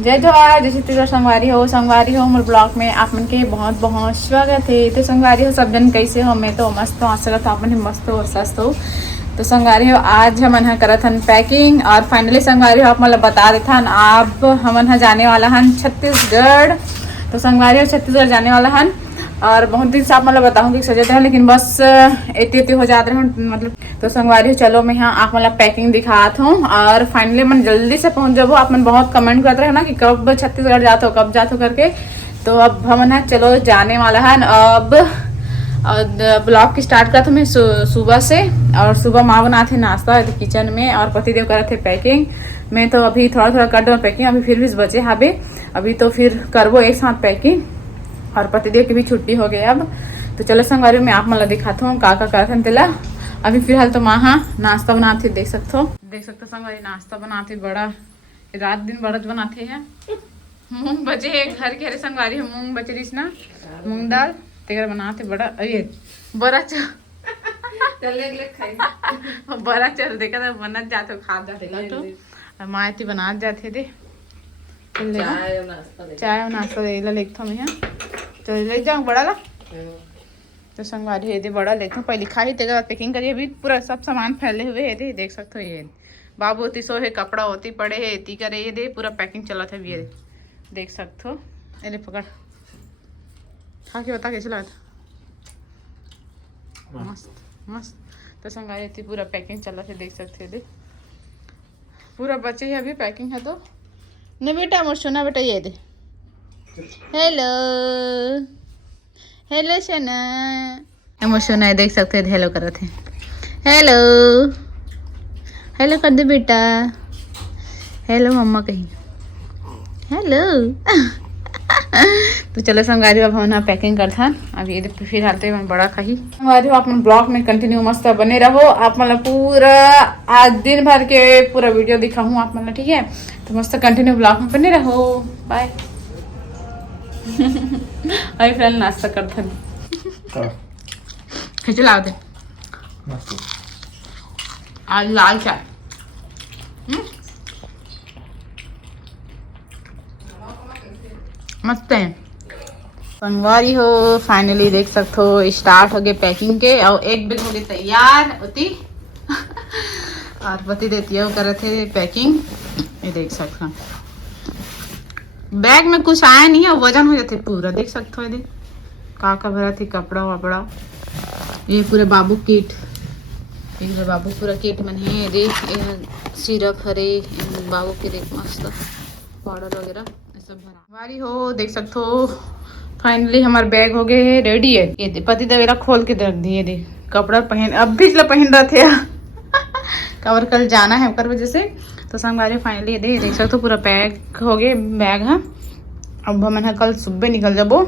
जय जवाहर जय छत्तीसगढ़ संगवारी हो मोर ब्लॉग में आप मन के बहुत बहुत स्वागत है। तो संगवारी हो सब जन कैसे हो? मैं तो मस्त हूँ, आशा करता आप मन मस्त हो और स्वस्थ हो। तो संगवारी हो आज हमन करत हन पैकिंग और फाइनली संगवारी हो आप मतलब बता देता हन आप हमन जाने वाला हन छत्तीसगढ़। तो संगवारी हो छत्तीसगढ़ जाने वाला हन और बहुत दिन से आप मतलब बताऊँगी सोचे थे लेकिन बस एती हो जाते हैं मतलब। तो संगवारी चलो मैं यहाँ आप मतलब पैकिंग दिखात हूँ और फाइनली मन जल्दी से पहुँच जाबो। आप मन बहुत कमेंट करते रहे ना कि कब छत्तीसगढ़ जाते हो कब जाते हो करके। तो अब हम है चलो जाने वाला है अब ब्लॉग की स्टार्ट करते मैं सुबह से। और सुबह माँ बनाते नाश्ता किचन में और पतिदेव करे थे पैकिंग। मैं तो अभी थोड़ा थोड़ा कर दूँ पैकिंग, अभी फिर भी बचे हाबे अभी तो फिर करबो एक साथ पैकिंग और पतिदेव की भी छुट्टी हो गई अब। तो चलो संगवारी में आप मतलब दिखाता हूँ का करथन तेला। अभी फिलहाल तो माँ नाश्ता बनाते देख सकते हो संगवारी नाश्ता बनाते बड़ा रात दिन बड़त बनाते हैं। मूंग बचे है घर के हरे संगवारी है मूंग बचे रही ना मूंग दाल तेरा बनाते बड़ा अरे बड़ा बड़ा चल देखा था बनत जाते खा जाते तो माँ बना जाते दे चाय नाश्ता दे लेता मैं चल ले जाऊँ बड़ा ला। तो संगवारी है बड़ा लेते हूँ पहले खा ही तेरे बाद पैकिंग करिए। अभी पूरा सब सामान फैले हुए है दे देख सकते हो। ये बाबू होती सो है कपड़ा होती पड़े है इतनी करे ये दे पूरा पैकिंग चला था ये देख सकते हो। अरे पकड़ खा के बता कैसे लगा था? मस्त मस्त। तो संगवारी थी पूरा पैकिंग चला था देख सकते दे पूरा बचे है अभी पैकिंग है। तो न बेटा मोर सोना बेटा ये दे हेलो हेलो सोना मोर सोना देख सकते हैं हेलो करत है हेलो हेलो कर दे बेटा हेलो मम्मा कहीं हेलो। तो चलो संगवारी अब हम पैकिंग करता अब ये फिर हालते मैं बड़ा खाही संगवारी आप ब्लॉग में कंटिन्यू मस्त बने रहो। आप मतलब पूरा आज दिन भर के पूरा वीडियो दिखाऊँ आप मतलब ठीक है। तो मस्त कंटिन्यू ब्लॉग में बने रहो बाय। अरे फ्रेंड नाश्ता करते खिंच ला दे आज लाल चाय मस्त है। संगवारी हो फाइनली देख सकते हो स्टार्ट हो गए पैकिंग के और एक बैग हो गए तैयार होती और पति देती है करे थे पैकिंग। ये देख सकते हो बैग में कुछ आया नहीं है वजन हो जाते पूरा देख सकते हो। ये का भरा थी कपड़ा वपड़ा ये पूरे बाबू किट एक बाबू पूरा किट मन है दे सिरप हरे बाबू के देख मस्त पाउडर वगैरह सब भरा हो देख सकते हो। फाइनली हमारे बैग हो गए है रेडी है। ये पति देवेरा खोल के रख दिए दे कपड़ा पहन अब भी पहन रहे थे कवर कल जाना है कर वजह से। तो संगवारी फाइनली दे देख सकते हो पूरा पैक हो गए बैग है। अब हम कल सुबह निकल जाबो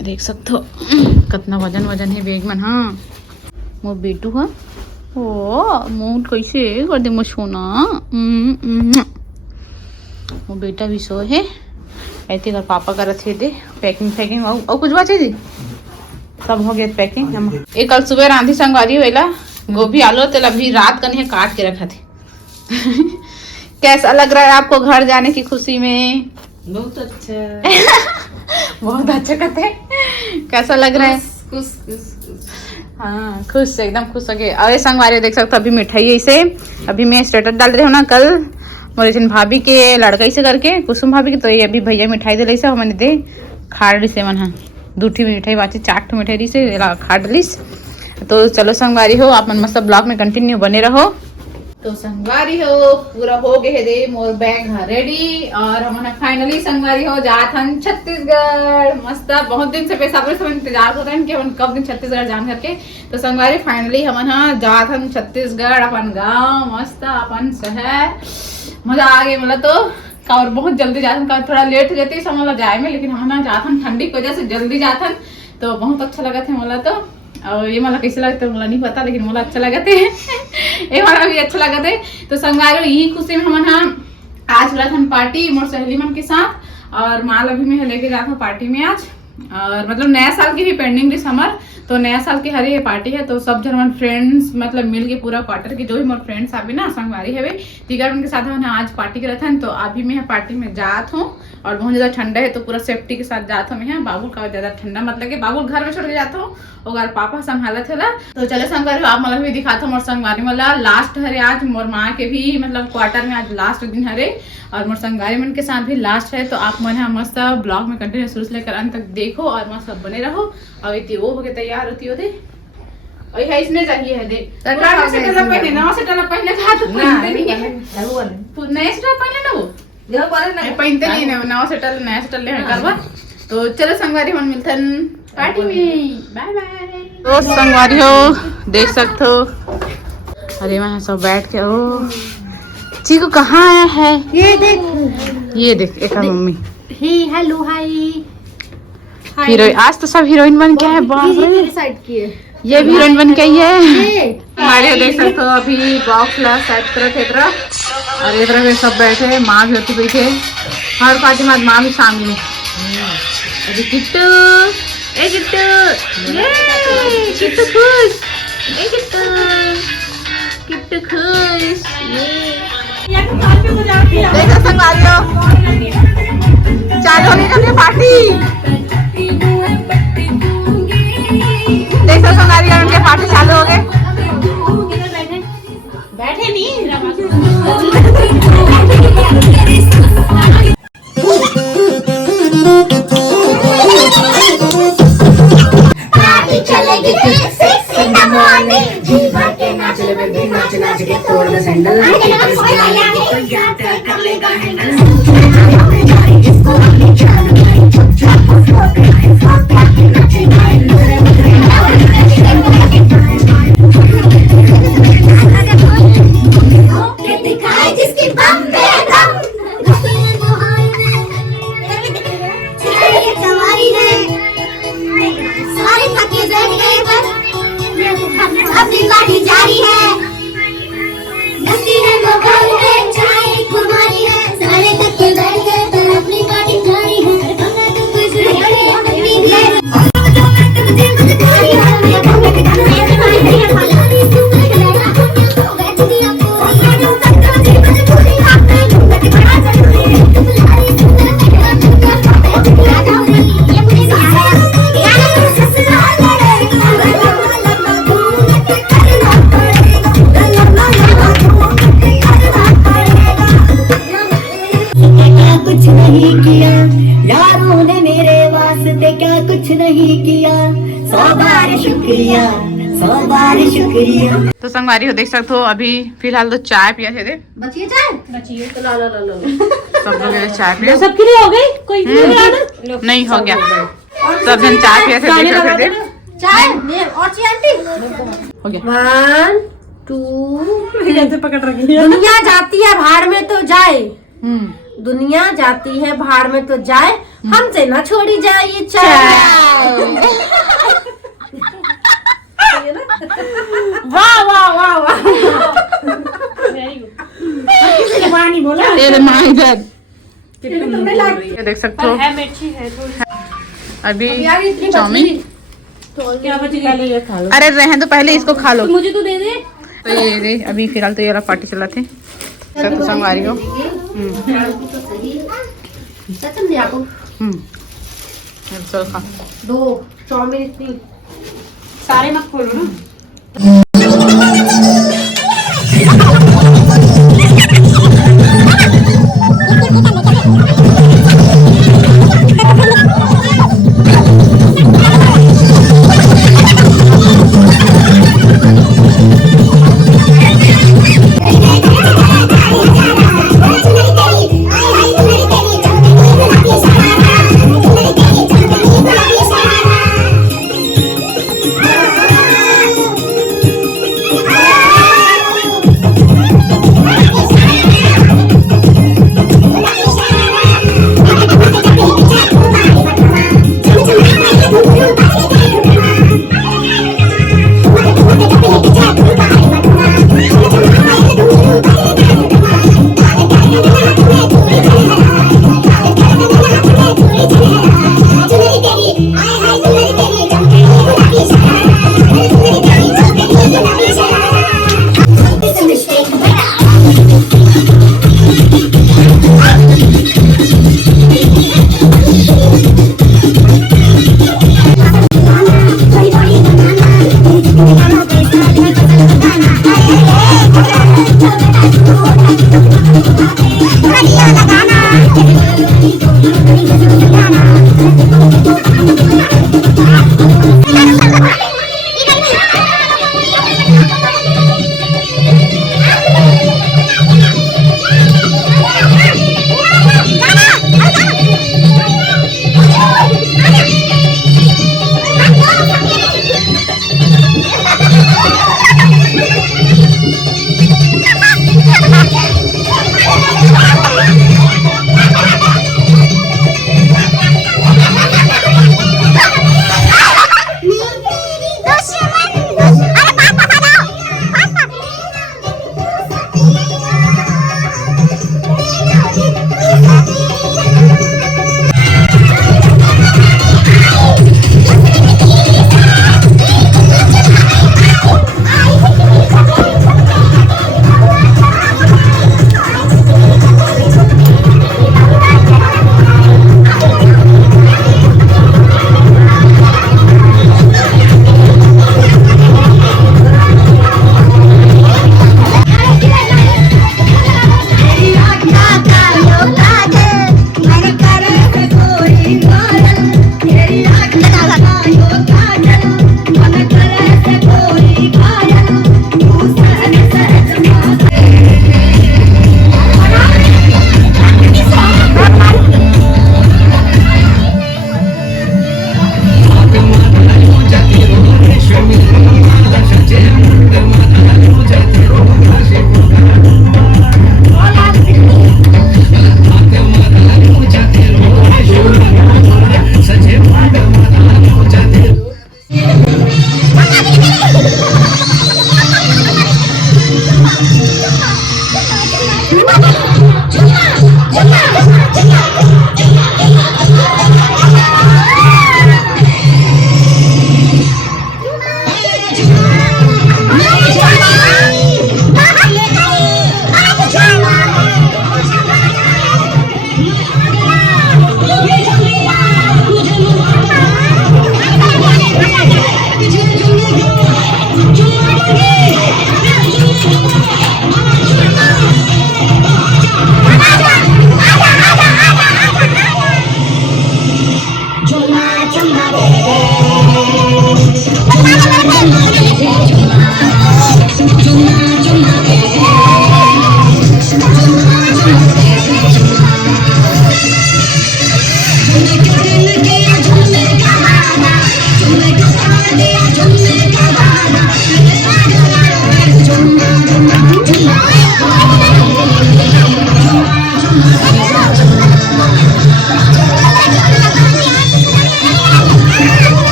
देख सकते हो कितना वजन है बैग में। हाँ मोर बेटू है ओ मुँह कैसे कर दे मोर सोना वो बेटा भी सो है ऐसे कर पापा करत थे दे पैकिंग और कुछ बात थी सब हो गया पैकिंग। हम एक कल सुबह रांधी संगवारी वेला गोभी आलू तेल अभी रात कनी काट के रखा थे। कैसा लग रहा है आपको घर जाने की खुशी में? बहुत अच्छा बहुत अच्छा कहते कैसा लग रहा है? खुश हाँ खुश एकदम खुश हो गए। अरे संगवारी देख सकते अभी मिठाई ऐसे अभी मैं स्टेटस डाल रही हूँ ना कल मोरे भाभी के लड़का से करके कुसुम भाभी के। तो ये अभी भैया मिठाई दिलाई से मैंने दे खा रही से मन दूठी मिठाई बाची 4 मिठाई रही से खा डलिस। तो चलो संगवारी हो आप मन मस्त ब्लॉग में कंटिन्यू बने रहो। तो संगवारी हो पूरा हो गए दे मोर बैग रेडी और हम फाइनली संगवारी हो जात हन छत्तीसगढ़ मस्त। बहुत दिन से बेसब्री से इंतजार कर रहे हैं कि हम कब दिन छत्तीसगढ़ जान करके। तो संगवारी फाइनली हम जात हन छत्तीसगढ़ अपन गाँव मस्त अपन शहर मजा आ गई मतलब। तो और बहुत जल्दी जाते थोड़ा लेट हो जाती समझ जाए में लेकिन हम जाते ठंडी की वजह से जल्दी जाते तो बहुत अच्छा लगा था मला। तो और ये मला कैसे लगता है मला नहीं पता लेकिन मला अच्छा लगा थे ये मला भी अच्छा लगा थे। तो संगवारी यही खुशी में हम आज चला था पार्टी मोर सहेली मन के साथ और माल अभी मैं लेके जाता हूँ पार्टी में आज और मतलब नया साल की भी पेंडिंग रही हमार, तो नया साल की हरी पार्टी है, तो सब जन फ्रेंड्स मतलब मिल के पूरा क्वार्टर के जो भी मोर फ्रेंड्स अभी ना संगवारी है तिगर उनके साथ हमने आज पार्टी करत हन। तो अभी मैं पार्टी में जात हूँ और बहुत ज़्यादा ठंडा है, तो पूरा सेफ्टी के साथ जात हूँ मैं। बाबू का ज़्यादा ठंडा मतलब कि बाबू घर में छोड़ के जाता हूँ और पापा संभालत है। तो चले संगवारी आप मतलब भी दिखाता हूँ मोर संगवारी मतलब लास्ट हरे आज मोर माँ के भी मतलब क्वार्टर में आज लास्ट दिन हरे और मोर संगवारी मन के साथ भी लास्ट है। तो आप मन मस्त ब्लॉग में कंटिन्यू शुरू से लेकर अंत तक देखो और मस्त बने रहो। और इतनी वो होके तैयार होती हो दे और है इसने चाहिए है दे नवा से टला पहले था तो पहनते नहीं है नया से पहले ना वो पहनते नहीं है नया से टल ले करवा। तो चलो संगवारी मन मिलथन पार्टी में, बाय बाय। तो संगवारी हो देख सकते हो अरे वहाँ सब बैठ के ओ चीकू कहाँ आया है ये देख एक मम्मी हेलो हाय हीरोइन आज तो सब हीरोइन बन के है बाप रे ये भी हीरोइन बन के ही है हमारे देख सकते हो अभी बॉक्स ला सेट तरह और ये तरह सब बैठे हैं माँ भी होती बैठे हर पार्टी में माँ भी शामिल है। अभी किट्टू ए किट्टू ये किट्टू खुश ए किट्टू खुश ये देखो संगवारियों चालू होने का पार्टी देखो संगवारियों उनके पार्टी चालू हो गए बैठे नहीं चलेगी 6 in the morning जीवन के नाच ले बेबी नाच नाच के तोड़ दे सैंडल कर लेगा हैंडल इसको अपनी जान में चुपचाप दिखाए जिसकी बम पे दम सवारी है सारी थकी गए पर अपनी गाड़ी जारी है नस्ती है मोबाइल में चाय कुमारी है सारे थके बैठ गए पर अपनी गाड़ी जारी है बंगा तो कुछ नहीं है कुछ नहीं किया यारों ने मेरे वास्ते क्या कुछ नहीं किया 100 बार शुक्रिया। तो संगवारी हो देख सकते हो अभी फिलहाल तो चाय पिया थे बचिए तो ला सब लोग चाय पिया सबके लिए हो गई कोई नहीं हो गया सब जन चाय पिया थे देख रहे थे चाय और ची आंटी हो गया 1 2 पकड़ रखी दुनिया जाती है भाड़ में तो जाए दुनिया जाती है भाड़ में तो जाए हमसे ना छोड़ी जाए ये चाय वाह वाह वाह वाह पानी बोला तेरे माँ इधर तुमने देख सकते हो है मिर्ची है अभी चाउमीन क्या बची पहले ये खा लो अरे रहें तो पहले इसको खा लो मुझे तो दे दे तो ये दे अभी फिलहाल तो ये वाला पार्टी चला थे सब संगवारी हो चल खा 2 चाउमीन इतनी सारे मत खोलो ना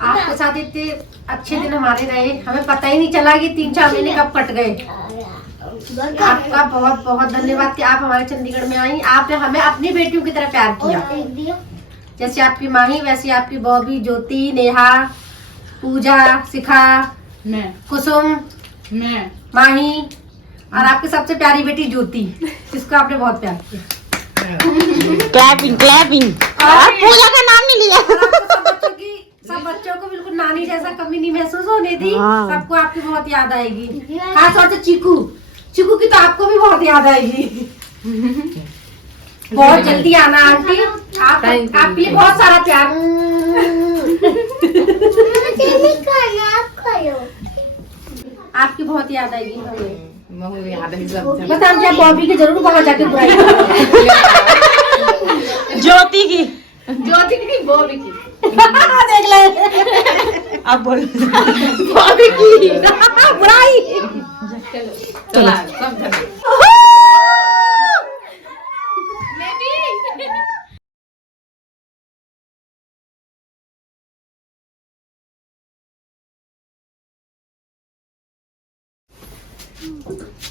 आपके साथ इतने अच्छे दिन हमारे रहे, हमें पता ही नहीं चला कि 3-4 महीने कब कट गए। आपका बहुत बहुत धन्यवाद कि आप हमारे चंडीगढ़ में आई। आपने हमें अपनी बेटियों की तरह प्यार किया। जैसे आपकी माही वैसे आपकी बॉबी, ज्योति, नेहा, पूजा, शिखा, कुसुम, माही और आपकी सबसे प्यारी बेटी ज्योति, जिसको आपने बहुत प्यार किया। Clapping clapping. और पूजा का नाम नहीं लिया। सब बच्चों को बिल्कुल नानी जैसा कमी नहीं महसूस होने दी। सबको आपकी बहुत याद आएगी, खास तौर से चीकू की तो आपको भी बहुत याद आएगी। बहुत जल्दी आना आंटी, आपके लिए बहुत सारा प्यार। आपकी बहुत याद आएगी हमें। बस आंटी आप बॉबी की जरूर वहाँ जाके बुराई ज्योति की नहीं, बॉबी की। देख ले अब बोल। बॉबी की बुराई। चला सब धन्यवाद।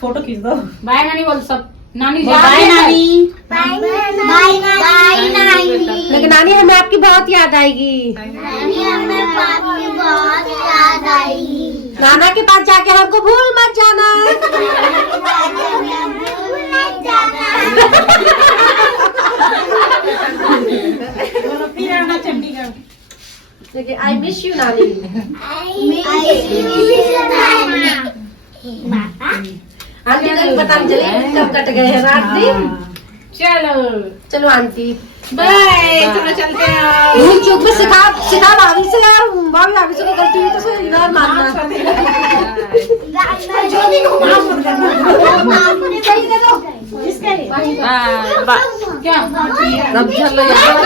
फोटो खींच दो। बाय नानी बोल सब। नानी बाय नानी। बाय नानी। लेकिन नानी हमें आपकी बहुत याद आएगी। हमें पापा की बहुत याद आएगी। नाना के पास जाके हमको भूल मत जाना। फिर आना चंडीगढ़। देखिए आई मिस यू नानी। आंटी को पता नहीं चले कब कट गए हैं रात दिन। चलो आंटी बाय। चलो चलते हैं। भूल चूक में सिखा भाभी से यार, भाभी से कोई गलती हुई तो उसे इग्नोर मारना। जो भी को माफ मत करना। सही दे दो। क्या? अब चलो यार।